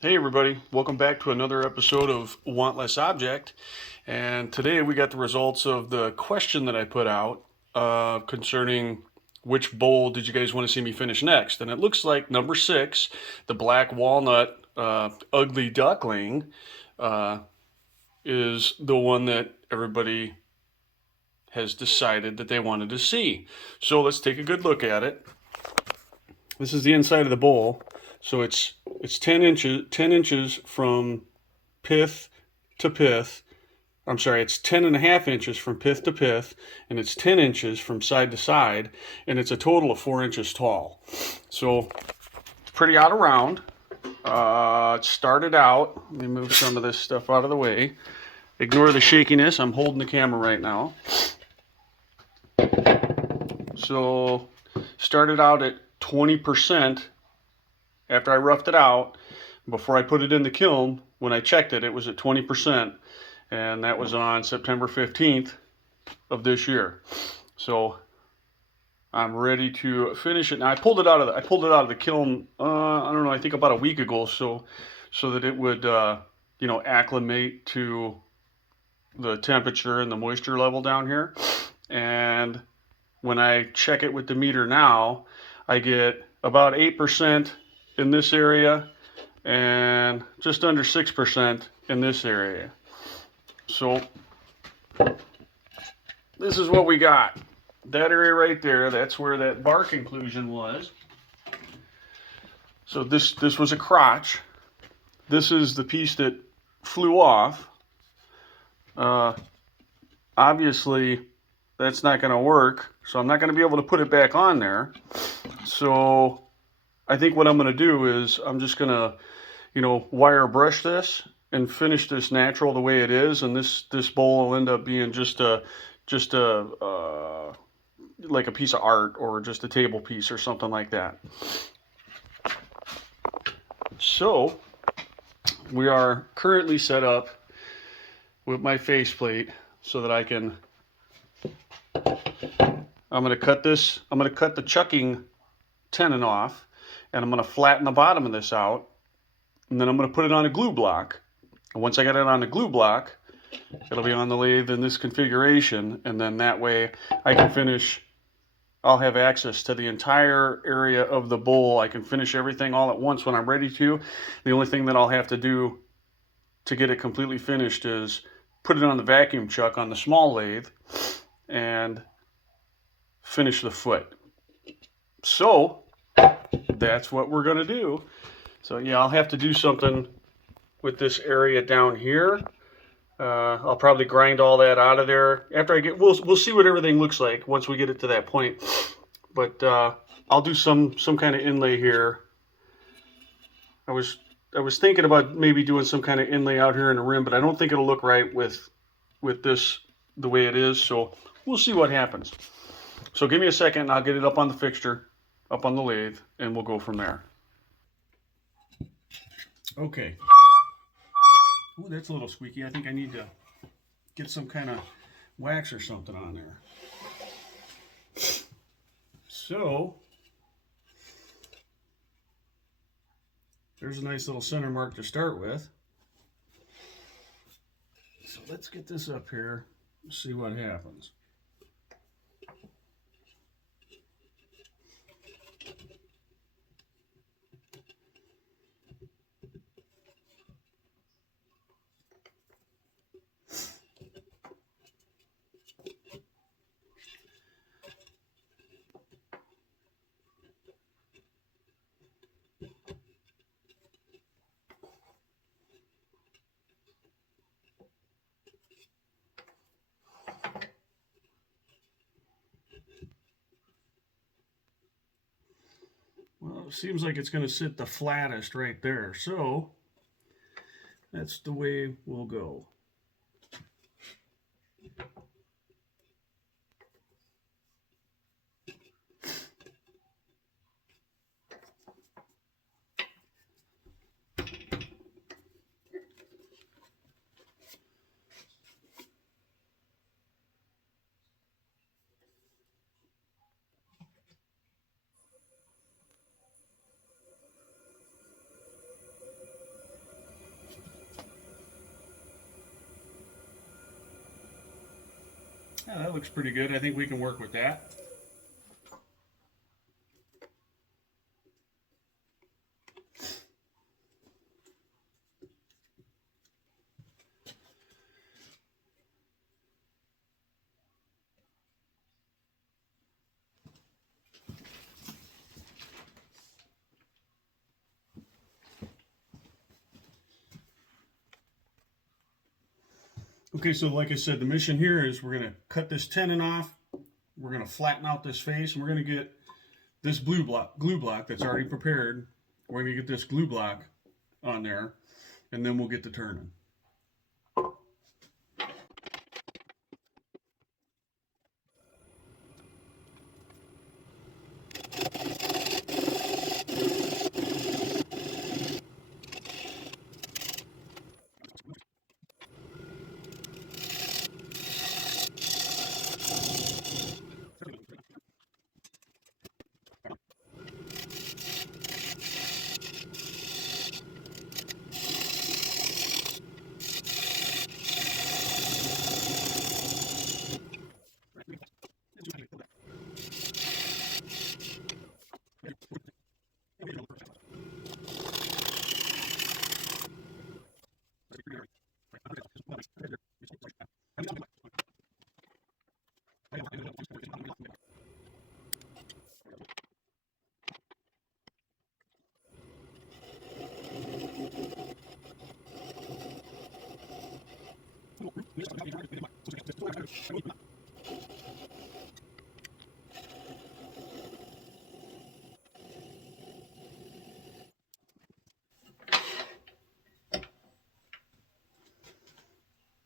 Hey everybody, welcome back to another episode of Want Less Object. And today we got the results of the question that I put out concerning which bowl did you guys want to see me finish next. And it looks like number 6, the Black Walnut Ugly Duckling, uh, is the one that everybody has decided that they wanted to see. So let's take a good look at it. This is the inside of the bowl. So it's 10 inches from pith to pith. I'm sorry, it's 10.5 inches from pith to pith, and it's 10 inches from side to side, and it's a total of 4 inches tall. So it's pretty out of round. It started out, let me move some of this stuff out of the way. Ignore the shakiness, I'm holding the camera right now. So started out at 20% after I roughed it out. Before I put it in the kiln, when I checked it, it was at 20%, and that was on September 15th of this year. So I'm ready to finish it. Now I pulled it out of the kiln. I don't know. I think about a week ago, so that it would acclimate to the temperature and the moisture level down here. And when I check it with the meter now, I get about 8% in this area and just under 6% in this area. So this is what we got. That area right there, that's where that bark inclusion was. So this was a crotch. This is the piece that flew off. Obviously, that's not going to work, so I'm not going to be able to put it back on there. So I think what I'm going to do is I'm just going to, wire brush this and finish this natural the way it is, and this bowl will end up being just a like a piece of art or just a table piece or something like that. So we are currently set up with my faceplate so that I can. I'm going to cut this. I'm going to cut the chucking tenon off, and I'm going to flatten the bottom of this out, and then I'm going to put it on a glue block. And once I get it on a glue block, it'll be on the lathe in this configuration, and then that way I can finish. I'll have access to the entire area of the bowl. I can finish everything all at once when I'm ready to. The only thing that I'll have to do to get it completely finished is put it on the vacuum chuck on the small lathe and finish the foot. So that's what we're going to do. So yeah, I'll have to do something with this area down here. I'll probably grind all that out of there after I get. We'll see what everything looks like once we get it to that point. But I'll do some kind of inlay here. I was thinking about maybe doing some kind of inlay out here in the rim, but I don't think it'll look right with this the way it is. So we'll see what happens. So give me a second, I'll get it up on the fixture, up on the lathe, and we'll go from there. Okay. Ooh, that's a little squeaky. I think I need to get some kind of wax or something on there. So there's a nice little center mark to start with. So let's get this up here and see what happens. Well, it seems like it's going to sit the flattest right there. So that's the way we'll go. Yeah, that looks pretty good. I think we can work with that. Okay, so like I said, the mission here is we're going to cut this tenon off. We're going to flatten out this face, and we're going to get this glue block that's already prepared. We're going to get this glue block on there, and then we'll get to turning.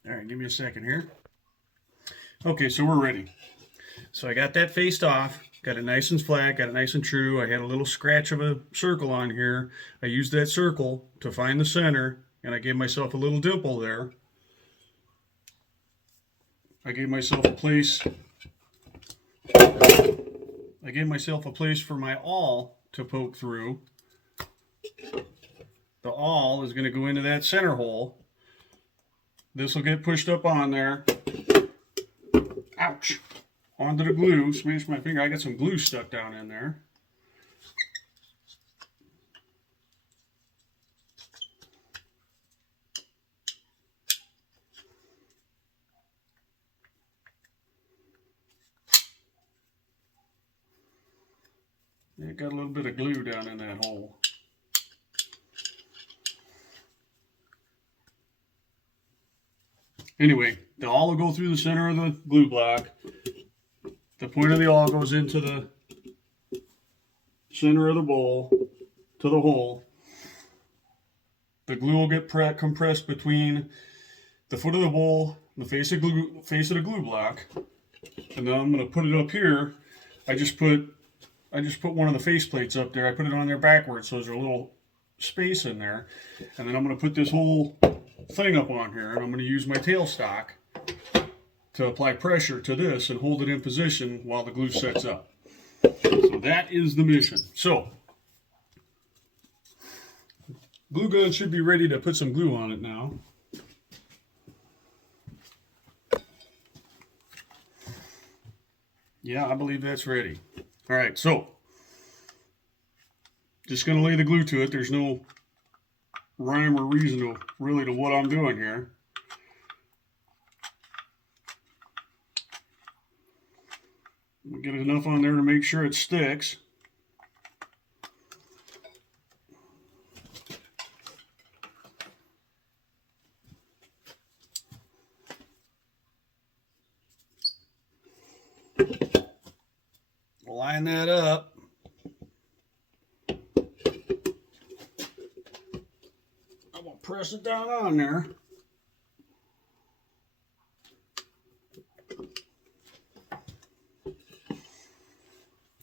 All right, give me a second here. Okay, so we're ready. So I got that faced off, got it nice and flat, got it nice and true. I had a little scratch of a circle on here. I used that circle to find the center, and I gave myself a little dimple there. I gave myself a place. I gave myself a place for my awl to poke through. The awl is going to go into that center hole. This will get pushed up on there. Ouch! Onto the glue. Smashed my finger. I got some glue stuck down in there. It got a little bit of glue down in that hole. Anyway, the awl will go through the center of the glue block. The point of the awl goes into the center of the bowl, to the hole. The glue will get compressed between the foot of the bowl, the face of the glue block, and then I'm going to put it up here. I just put one of the face plates up there. I put it on there backwards, so there's a little space in there, and then I'm going to put this whole thing up on here, and I'm going to use my tailstock to apply pressure to this and hold it in position while the glue sets up. So that is the mission. So glue gun should be ready to put some glue on it now. Yeah, I believe that's ready. All right, so just going to lay the glue to it. There's no rhyme or reason to what I'm doing here. We'll get enough on there to make sure it sticks. Line that up. I'm going to press it down on there.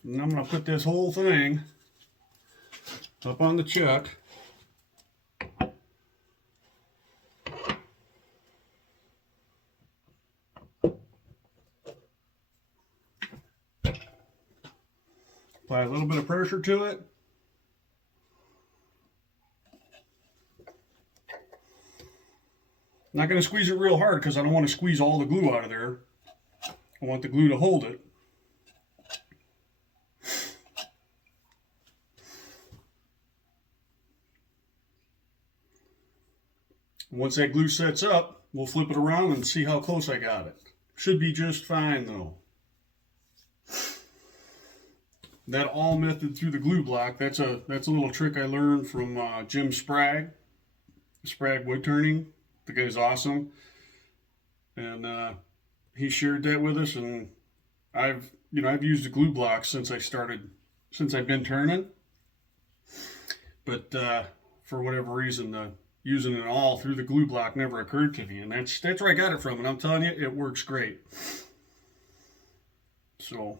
And I'm going to put this whole thing up on the chuck. Apply a little bit of pressure to it. I'm not going to squeeze it real hard because I don't want to squeeze all the glue out of there. I want the glue to hold it. Once that glue sets up, we'll flip it around and see how close I got it. Should be just fine though. That all method through the glue block, that's a little trick I learned from Jim Spragg wood turning. The guy's awesome, and he shared that with us. And I've used the glue block since I've been turning. But for whatever reason, using it all through the glue block never occurred to me, and that's where I got it from. And I'm telling you, it works great. So.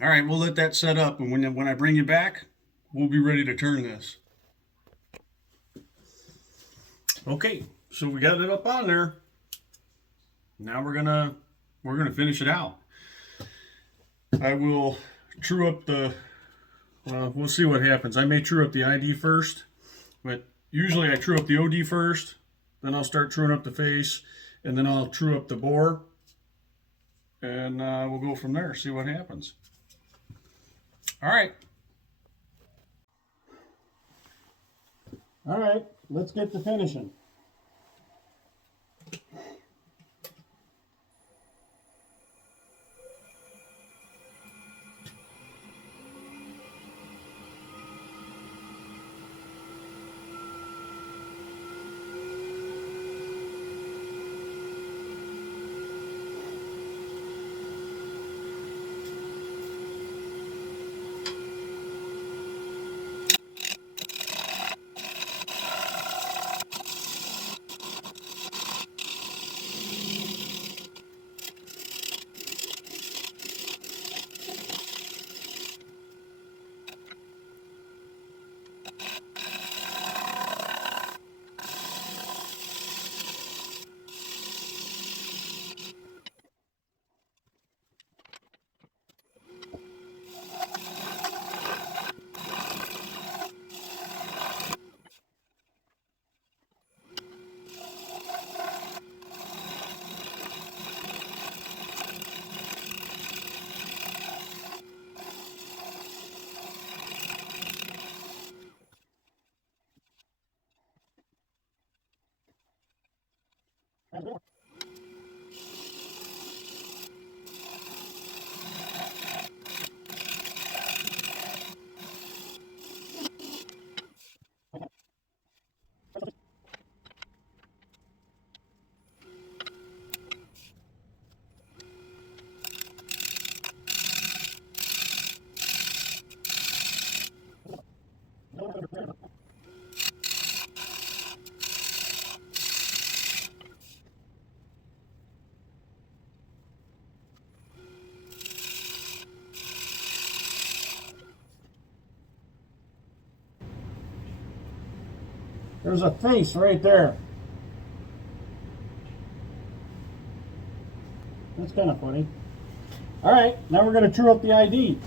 All right, we'll let that set up, and when I bring you back, we'll be ready to turn this. Okay, so we got it up on there. Now we're gonna finish it out. I will true up the. We'll see what happens. I may true up the ID first, but usually I true up the OD first, then I'll start truing up the face, and then I'll true up the bore, and we'll go from there. See what happens. All right. All right, let's get to finishing. There's a face right there. That's kind of funny. All right, now we're going to true up the ID.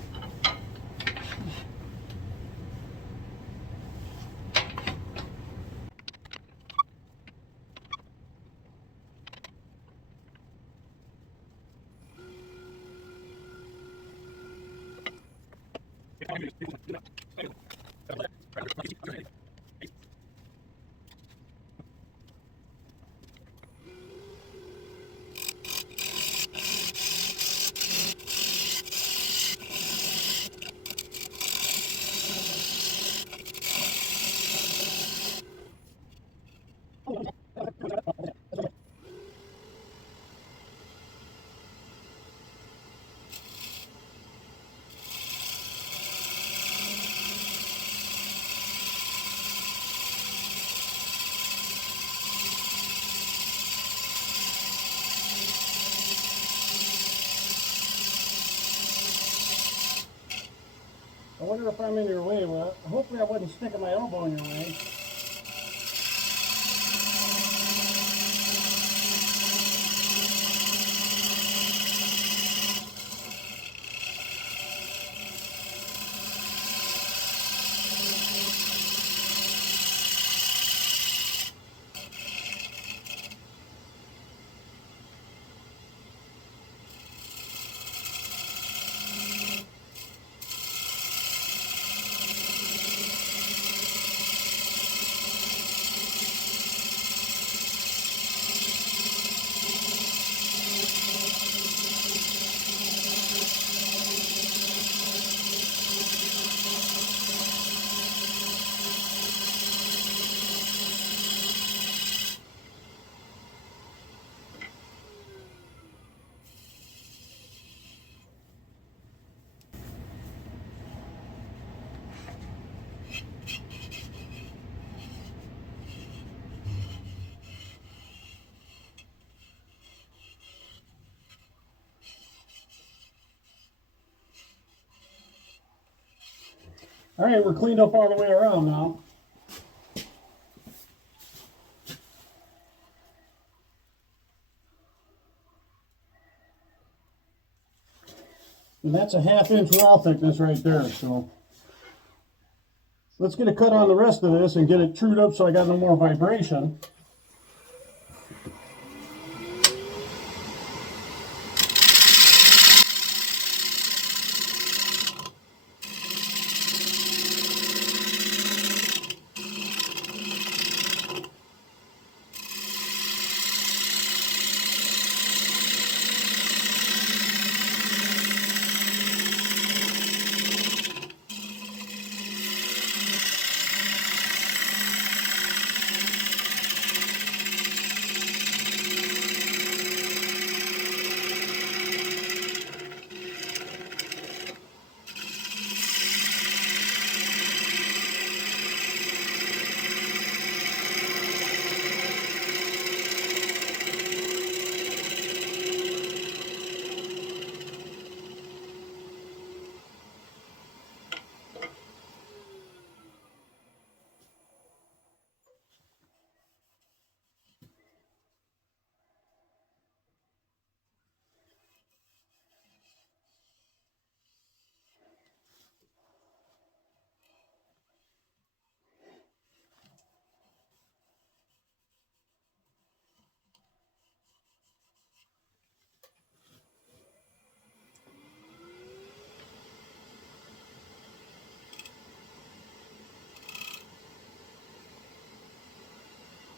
I wonder if I'm in your way. Well, hopefully I wasn't sticking my elbow in your way. All right, we're cleaned up all the way around now. And that's a 1/2 inch wall thickness right there. So let's get a cut on the rest of this and get it trued up so I got no more vibration.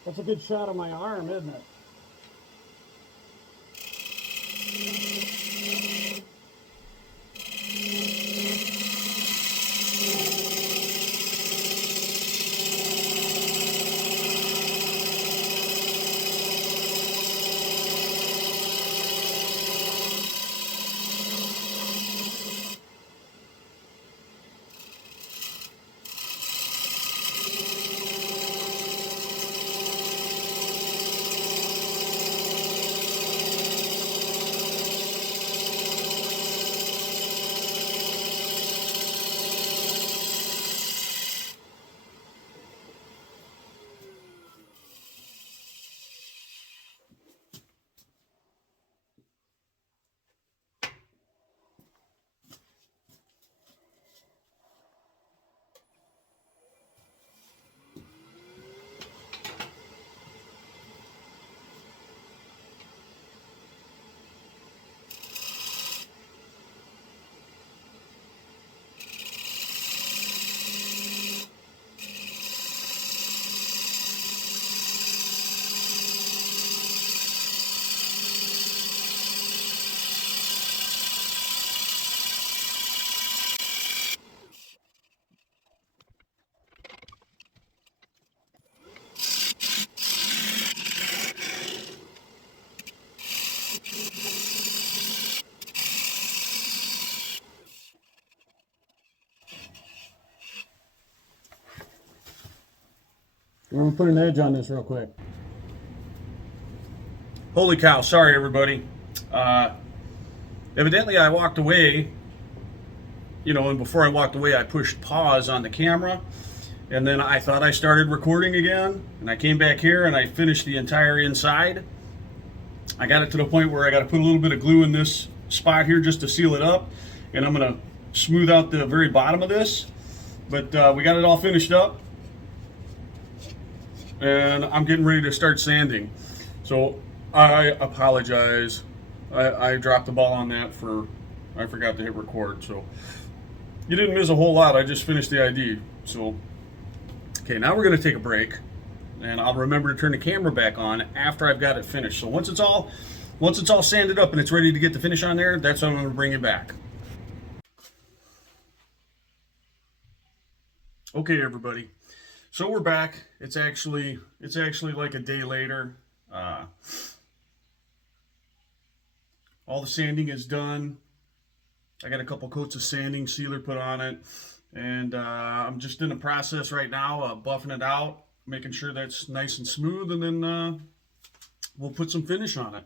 That's a good shot of my arm, isn't it? We're going to put an edge on this real quick. Holy cow, sorry everybody. Evidently I walked away, and before I walked away I pushed pause on the camera, and then I thought I started recording again, and I came back here and I finished the entire inside. I got it to the point where I got to put a little bit of glue in this spot here just to seal it up, and I'm going to smooth out the very bottom of this, but we got it all finished up. And I'm getting ready to start sanding. So I apologize. I dropped the ball on that I forgot to hit record. So you didn't miss a whole lot. I just finished the ID. So, okay, now we're gonna take a break, and I'll remember to turn the camera back on after I've got it finished. So once it's all sanded up and it's ready to get the finish on there, that's when I'm gonna bring it back. Okay, everybody. So we're back. It's actually like a day later. All the sanding is done. I got a couple coats of sanding sealer put on it, and I'm just in the process right now of buffing it out, making sure that's nice and smooth, and then we'll put some finish on it.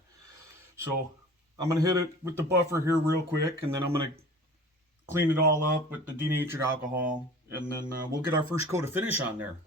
So I'm gonna hit it with the buffer here real quick, and then I'm gonna clean it all up with the denatured alcohol, and then we'll get our first coat of finish on there.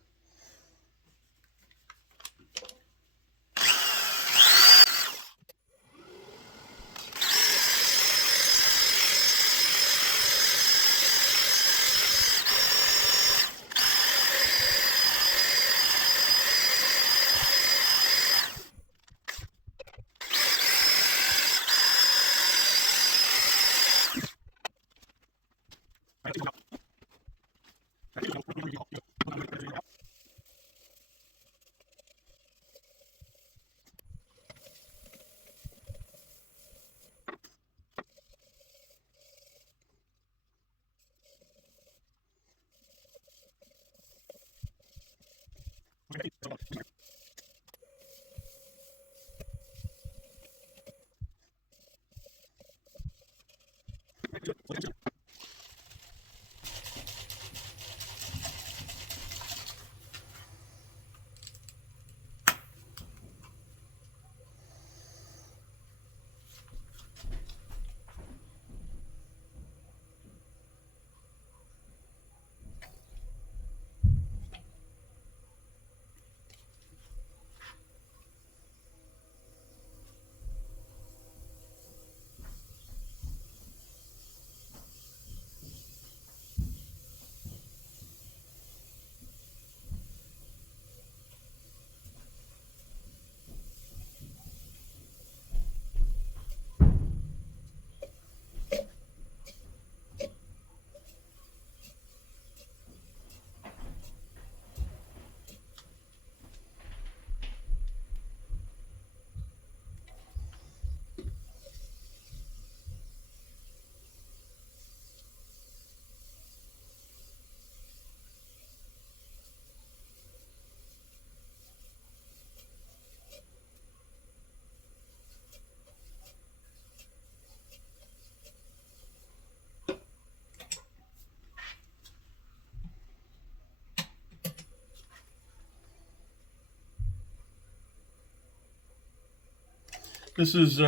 This is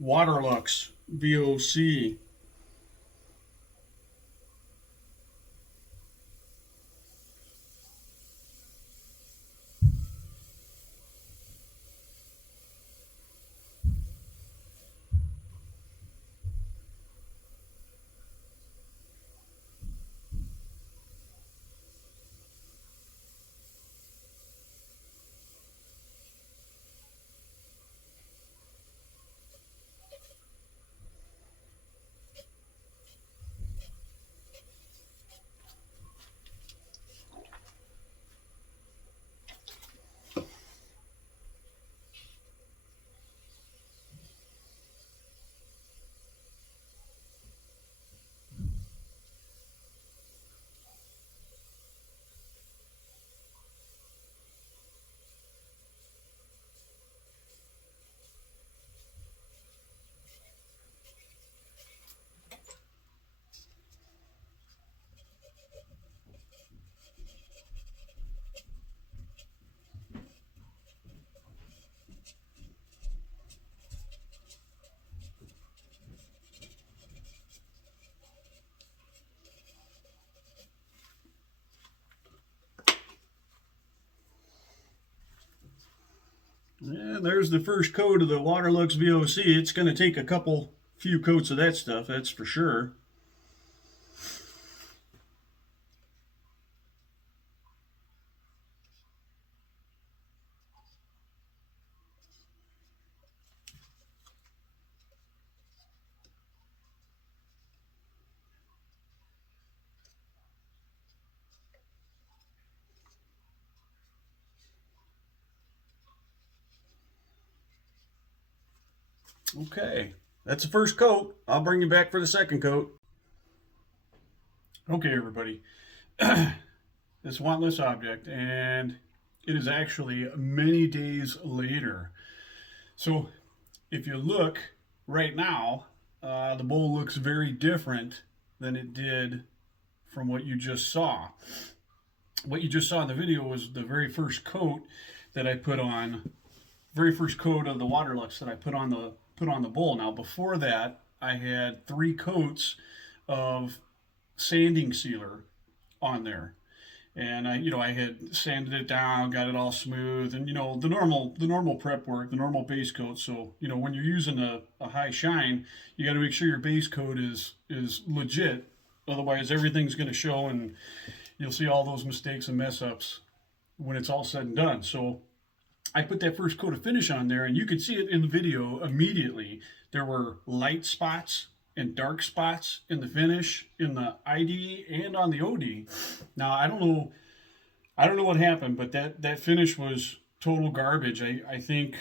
Waterlux VOC. And there's the first coat of the Waterlux VOC. It's going to take a few coats of that stuff, that's for sure. Okay, that's the first coat. I'll bring you back for the second coat. Okay, everybody. This wantless object, and it is actually many days later. So if you look right now, the bowl looks very different than it did from what you just saw. What you just saw in the video was the very first coat that I put on, very first coat of the Waterlux that I put on the bowl. Now before that, I had 3 coats of sanding sealer on there. And I had sanded it down, got it all smooth, and the normal prep work, the normal base coat. So when you're using a high shine, you got to make sure your base coat is legit. Otherwise, everything's going to show, and you'll see all those mistakes and mess ups when it's all said and done. So I put that first coat of finish on there, and you could see it in the video immediately. There were light spots and dark spots in the finish, in the ID and on the OD. Now I don't know what happened, but that finish was total garbage. I think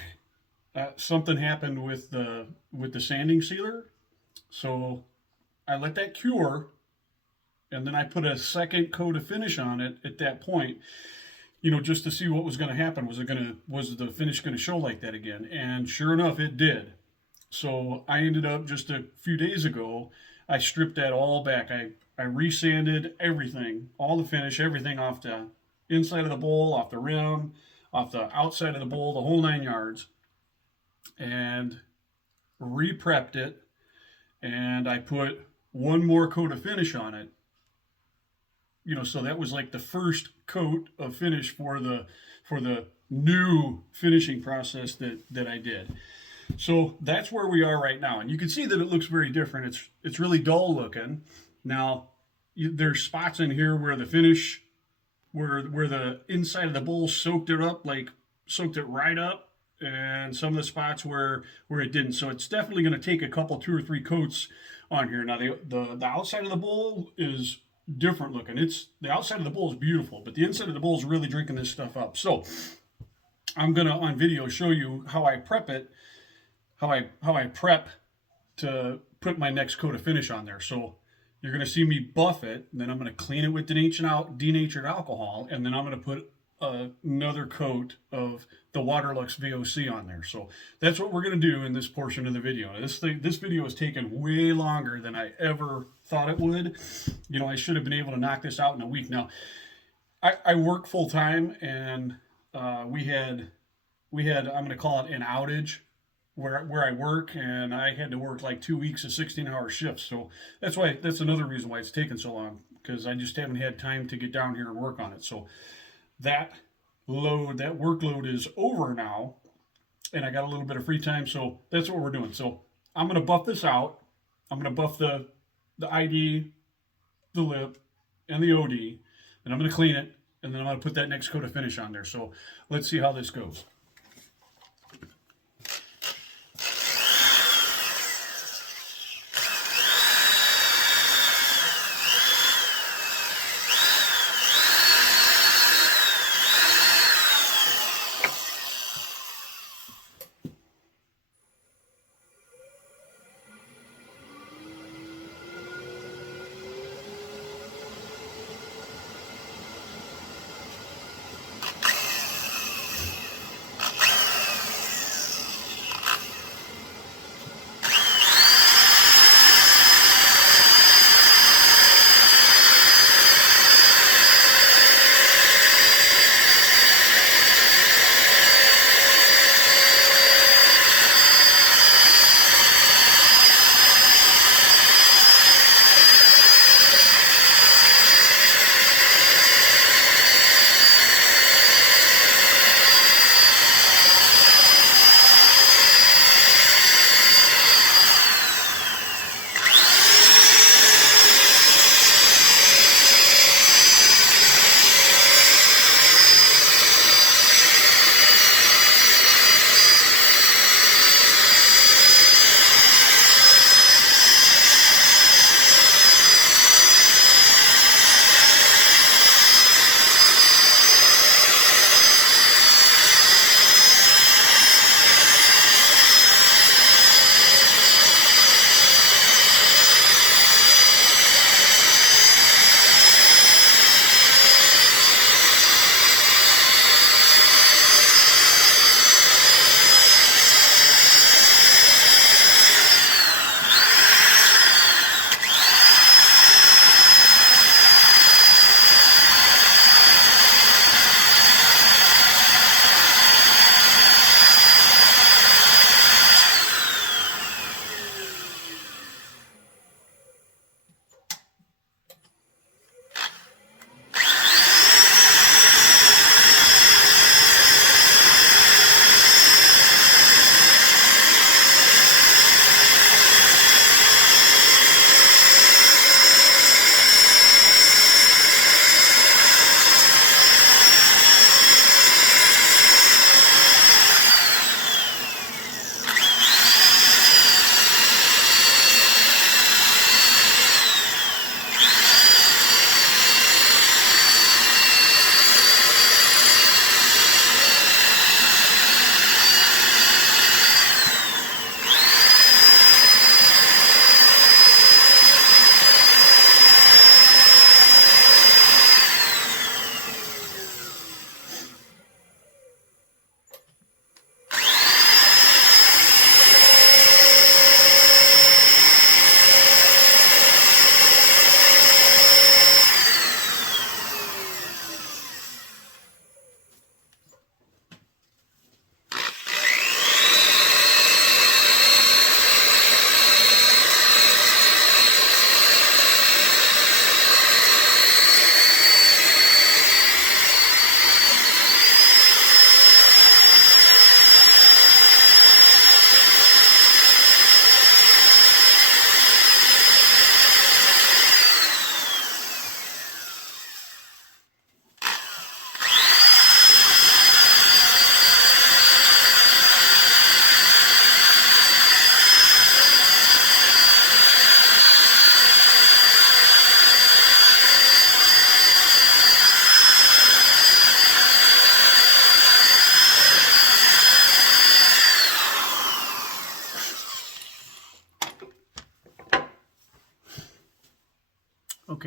something happened with the sanding sealer. So I let that cure, and then I put a second coat of finish on it at that point, just to see what was going to happen. Was the finish going to show like that again? And sure enough, it did. So I ended up just a few days ago, I stripped that all back. I resanded everything, all the finish, everything off the inside of the bowl, off the rim, off the outside of the bowl, the whole 9 yards, and re-prepped it. And I put one more coat of finish on it. So that was like the first coat of finish for the new finishing process that I did. So that's where we are right now, and you can see that it looks very different. It's really dull looking. Now there's spots in here where the finish, where the inside of the bowl soaked it right up, and some of the spots where it didn't. So it's definitely going to take a couple, 2 or 3 coats on here. Now the outside of the bowl is different looking. The outside of the bowl is beautiful, but the inside of the bowl is really drinking this stuff up. So I'm gonna on video show you how I prep it, how I prep to put my next coat of finish on there. So you're gonna see me buff it, and then I'm gonna clean it with denatured alcohol, and then I'm gonna put another coat of the Waterlux VOC on there. So that's what we're going to do in this portion of the video. This video has taken way longer than I ever thought it would. I should have been able to knock this out in a week. Now, I work full time, and we had I'm going to call it an outage where I work, and I had to work like 2 weeks of 16-hour shifts. So that's another reason why it's taken so long, because I just haven't had time to get down here and work on it. So that workload is over now, and I got a little bit of free time, so that's what we're doing. So I'm going to buff this out. I'm going to buff the ID, the lip, and the OD, and I'm going to clean it, and then I'm going to put that next coat of finish on there. So let's see how this goes.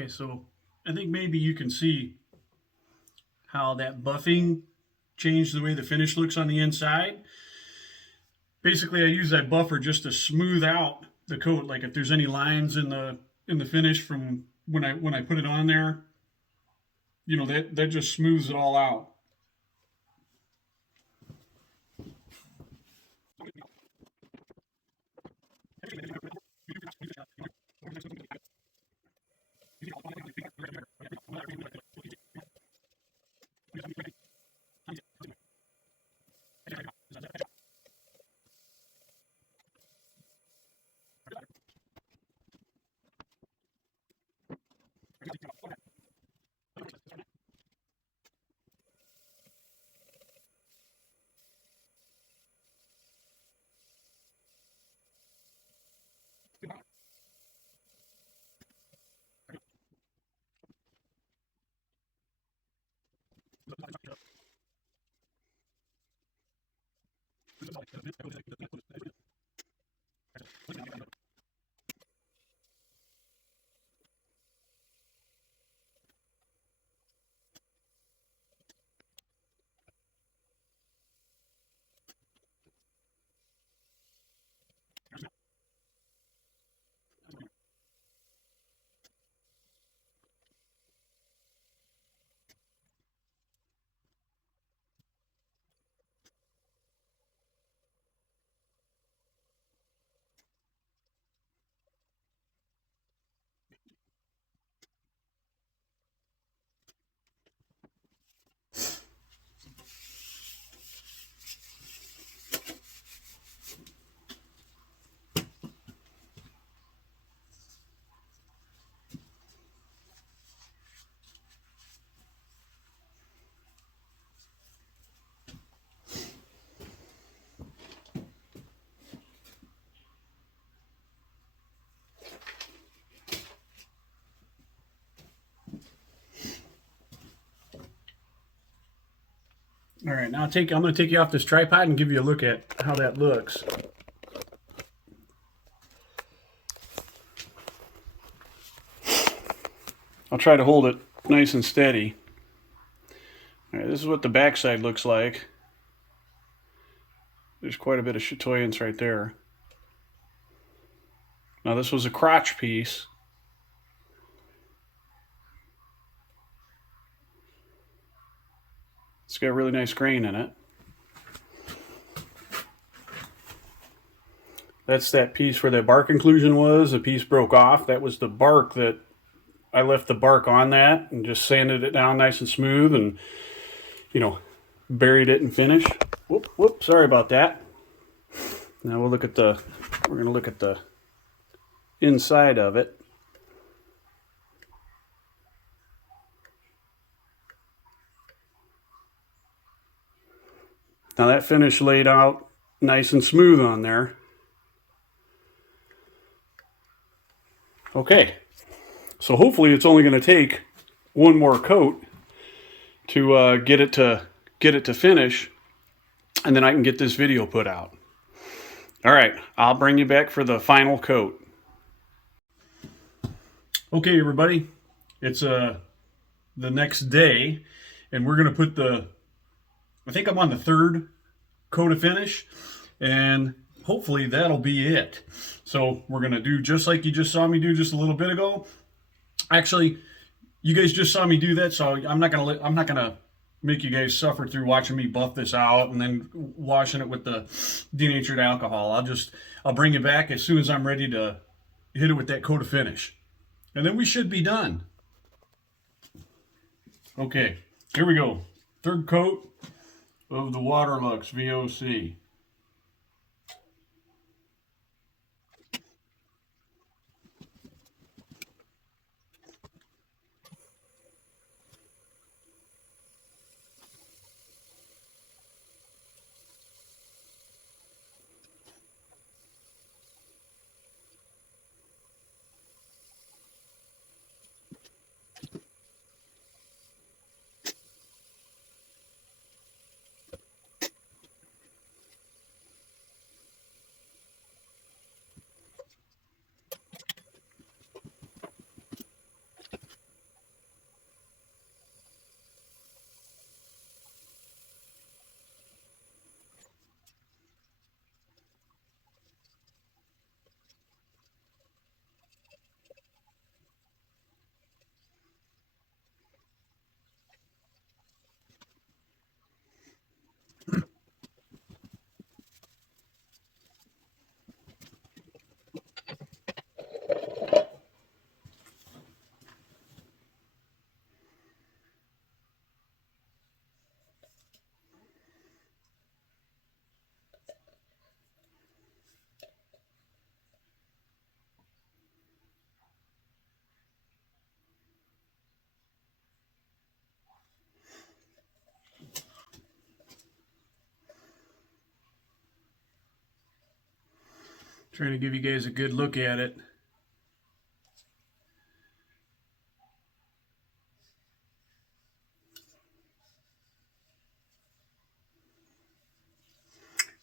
Okay, so I think maybe you can see how that buffing changed the way the finish looks on the inside. Basically, I use that buffer just to smooth out the coat. Like if there's any lines in the finish from when I put it on there, you know, that just smooths it all out. All right, now I'm going to take you off this tripod and give you a look at how that looks. I'll try to hold it nice and steady. All right, this is what the backside looks like. There's quite a bit of chatoyance right there. Now this was a crotch piece. It's got a really nice grain in it. That's that piece where that bark inclusion was. The piece broke off. That was the bark that I left the bark on that and just sanded it down nice and smooth and, you know, buried it and finished. Whoop, sorry about that. Now we're going to look at the inside of it. Now that finish laid out nice and smooth on there. Okay, so hopefully it's only going to take one more coat to get it to finish, and then I can get this video put out. All right, I'll bring you back for the final coat. Okay, everybody, it's the next day, and we're going to put I think I'm on the third coat of finish, and hopefully that'll be it. So we're going to do just like you just saw me do just a little bit ago. Actually, you guys just saw me do that, so I'm not gonna make you guys suffer through watching me buff this out and then washing it with the denatured alcohol. I'll bring you back as soon as I'm ready to hit it with that coat of finish, and then we should be done. Okay, here we go. Third coat of the Waterlux VOC. Trying to give you guys a good look at it.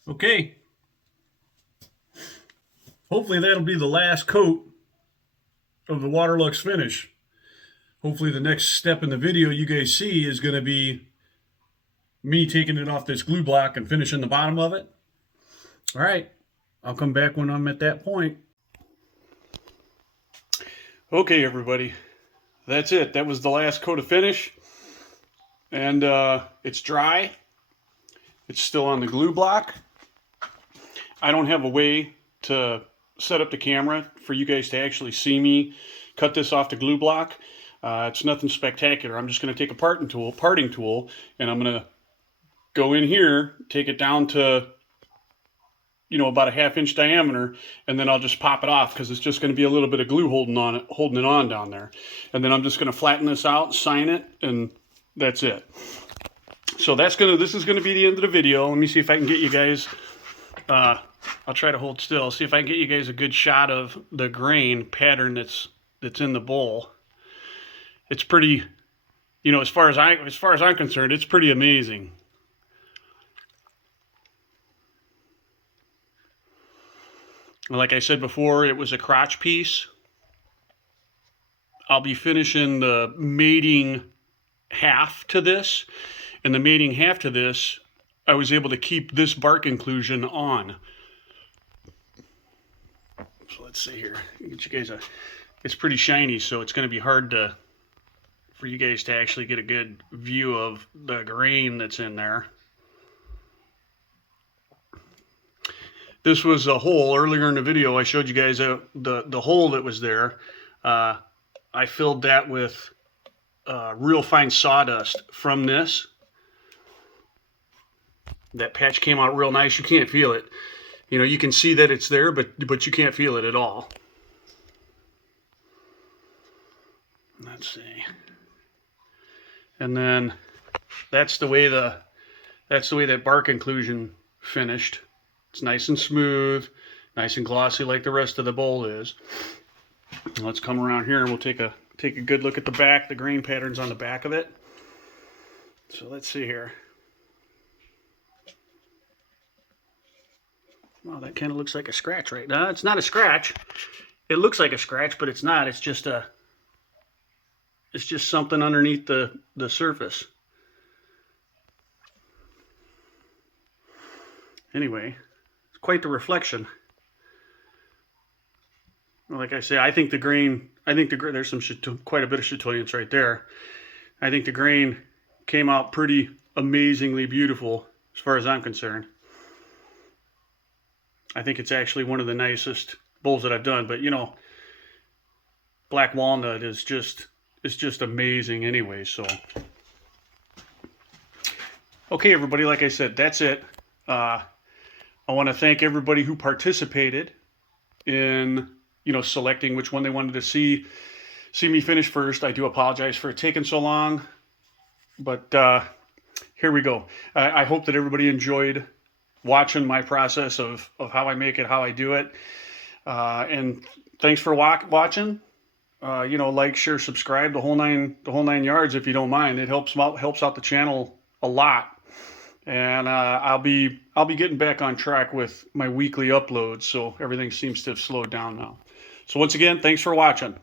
Okay. Hopefully that'll be the last coat of the Waterlux finish. Hopefully the next step in the video you guys see is going to be me taking it off this glue block and finishing the bottom of it. All right, I'll come back when I'm at that point. Okay, everybody, that's it. That was the last coat of finish. And it's dry. It's still on the glue block. I don't have a way to set up the camera for you guys to actually see me cut this off the glue block. It's nothing spectacular. I'm just going to take a parting tool, and I'm going to go in here, take it down to, you know, about a 1/2 inch diameter, and then I'll just pop it off because it's just going to be a little bit of glue holding it on down there. And then I'm just going to flatten this out, sign it, and that's it. So this is going to be the end of the video. Let me see if I can get you guys, I'll try to hold still, see if I can get you guys a good shot of the grain pattern that's in the bowl. It's pretty, you know, as far as I'm concerned, it's pretty amazing. Like I said before, it was a crotch piece. I'll be finishing the mating half to this. And the mating half to this, I was able to keep this bark inclusion on. So let's see here. Get you guys it's pretty shiny, so it's going to be hard for you guys to actually get a good view of the grain that's in there. This was a hole. Earlier in the video, I showed you guys the hole that was there. I filled that with real fine sawdust from this. That patch came out real nice. You can't feel it. You know, you can see that it's there, but you can't feel it at all. Let's see. And then that's the way that bark inclusion finished. It's nice and smooth, nice and glossy like the rest of the bowl is. Let's come around here and we'll take a good look at the back, the grain patterns on the back of it. So let's see here. Well, that kind of looks like a scratch right now. It's not a scratch. It looks like a scratch, but it's not. It's just something underneath the surface. Anyway, it's quite the reflection. Like I say, I think the grain, there's quite a bit of chatoyance right there. I think the grain came out pretty amazingly beautiful as far as I'm concerned. I think it's actually one of the nicest bowls that I've done, but you know, Black Walnut is just amazing anyway. So okay, everybody, like I said, that's it. I want to thank everybody who participated in, you know, selecting which one they wanted to see me finish first. I do apologize for it taking so long, but here we go. I hope that everybody enjoyed watching my process of how I make it, how I do it. And thanks for watching. You know, like, share, subscribe, the whole nine yards if you don't mind. It helps out the channel a lot. And I'll be getting back on track with my weekly uploads, so everything seems to have slowed down now. So once again, thanks for watching.